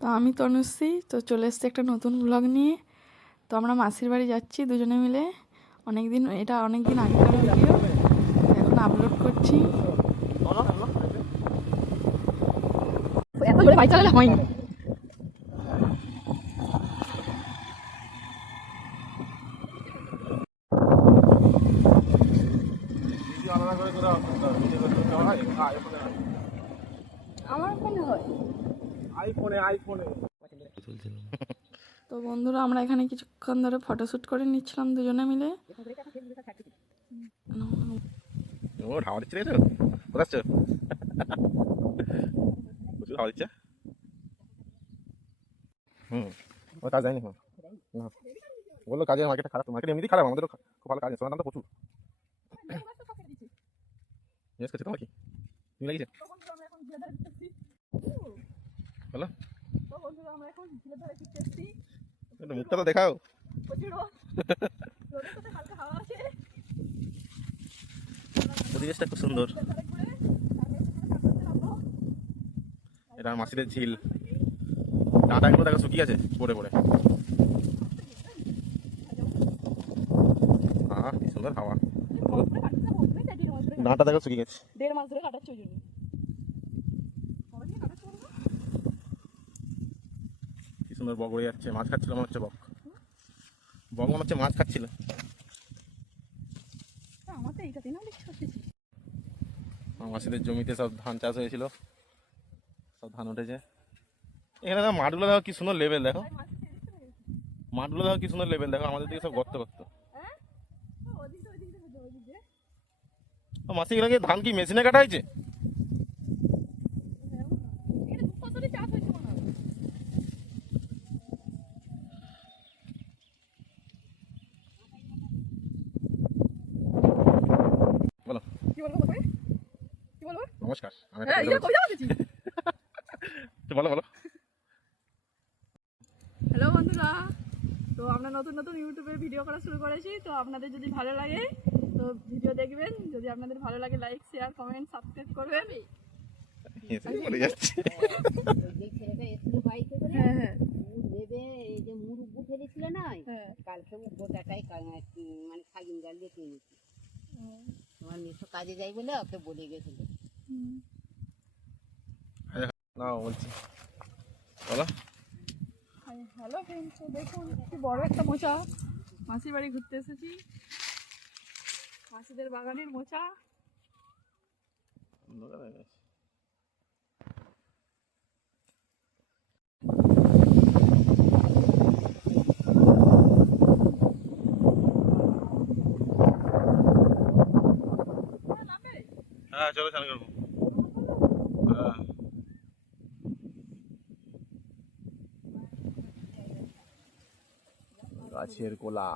তো আমি তনুশ্রী, তো চলে এসেছি একটা নতুন ব্লগ নিয়ে। তো আমরা মাসির বাড়ি যাচ্ছি দুজনে মিলে। অনেক দিন এটা অনেক দিন আগেকার ভিডিও এখন আপলোড করছি। আমার ফোনে হয়। আইফোনে আইফোনে। তো বন্ধুরা আমরা এখানে কিছুক্ষণ ধরে ফটোশ্যুট করে নিচ্ছিলাম দুজনে মিলে। ও হাওয়া দিচ্ছে তো? কোথায় আসছো? প্রচুর হাওয়া দিচ্ছে। হুম। ও কাজ যায়নি না। বলল কাজের মার্কেটটা খারাপ মার্কেট এমনিতেই খারাপ আমাদেরও খুব ভালো কাজ সোনার দাম তো প্রচুর। জিজ্ঞেস করছি তোমার কি? তুমি লাগিয়েছে? বলো একটু মুখটা তো দেখাও পরিবেশটা খুব সুন্দর। এটা মাসিদের ঝিল। ডাঁটাগুলো দেখো শুকিয়ে আছে পড়ে পড়ে। আহ কি সুন্দর হাওয়া। ডাঁটা দেখো শুকিয়ে গেছে। দেড় মাস ধরে কাটাচ্ছে ওই জন্য কি সুন্দর বক উড়ে যাচ্ছে মাছ খাচ্ছিল মনে হচ্ছে বক। বক মনে হচ্ছে মাছ খাচ্ছিল। মাসিদের জমিতে সব ধান চাষ হয়েছিল। সব ধান উঠেছে। এখানে দেখো মাঠগুলো দেখো কি সুন্দর লেভেল দেখো। মাঠগুলো দেখো কি সুন্দর লেভেল দেখো আমাদের দিকে সব গর্ত গর্ত। ও মাসি কি ধান কি মেশিনে কাটা হয়েছে বলো কি বলব তোকে কি বলব নমস্কার আমি হ্যাঁ। বলো বলো। হ্যালো বন্ধুরা তো আমরা নতুন নতুন ইউটিউবে ভিডিও করা শুরু করেছি তো আপনাদের যদি ভালো লাগে তো ভিডিও দেখবেন। যদি আপনাদের ভালো লাগে লাইক শেয়ার কমেন্ট সাবস্ক্রাইব করবেন। যাচ্ছে হ্যাঁ হ্যাঁ এই যে ফেলেছিল না হ্যাঁ কালকে গোটাটাই মানে খাগিন জাল দিয়ে কিনেছি তোমার কাজে যাই বলে ওকে বলে গেছিল। বলছি। বলো। হ্যালো ফ্রেন্ডস দেখুন কি বড় একটা মোচা। মাসির বাড়ি ঘুরতে এসেছি। মাসিদের বাগানের মোচা। হ্যাঁ চলো চান করব হ্যাঁ গাছের কোলা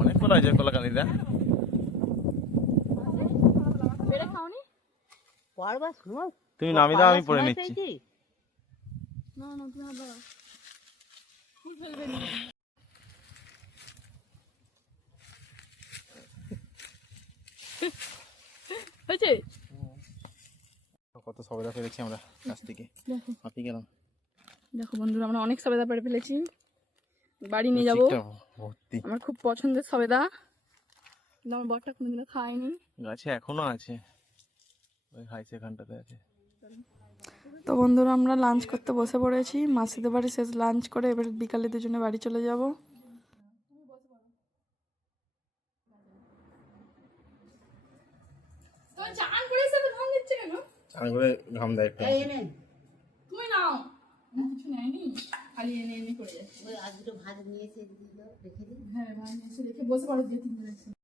অনেক কোলা আছে কোলা শোনো। তুমি নামি দাও আমি পড়ে নিচ্ছি। না না তুমি আবার ফুল ফেলবে না। হয়েছে? কত সবেদা পেরেছি আমরা গাছ থেকে। দেখো। গেলাম দেখো বন্ধুরা আমরা অনেক সবেদা পেরে ফেলেছি। বাড়ি নিয়ে যাব। আমার খুব পছন্দের সবেদা কিন্তু আমার বরটা কোনোদিনও খায়নি। গাছে এখনও আছে। ওই খাইছে এখানটাতে আছে। তো বন্ধুরা আমরা লাঞ্চ করতে বসে পড়েছি। মাসিদের বাড়ি শেষ লাঞ্চ করে এবার বিকালে দুজনে বাড়ি চলে যাব। চান করে ঘাম দেয় একটু তুমি নাও। কিছু নেয়নি। খালি এনে এনে করে যাচ্ছে। আজকে আজ দুটো ভাত নিয়েছে রেখে দিই হ্যাঁ ভাই নিয়েছে রেখে বসে পড়ো দিয়ে একসাথে।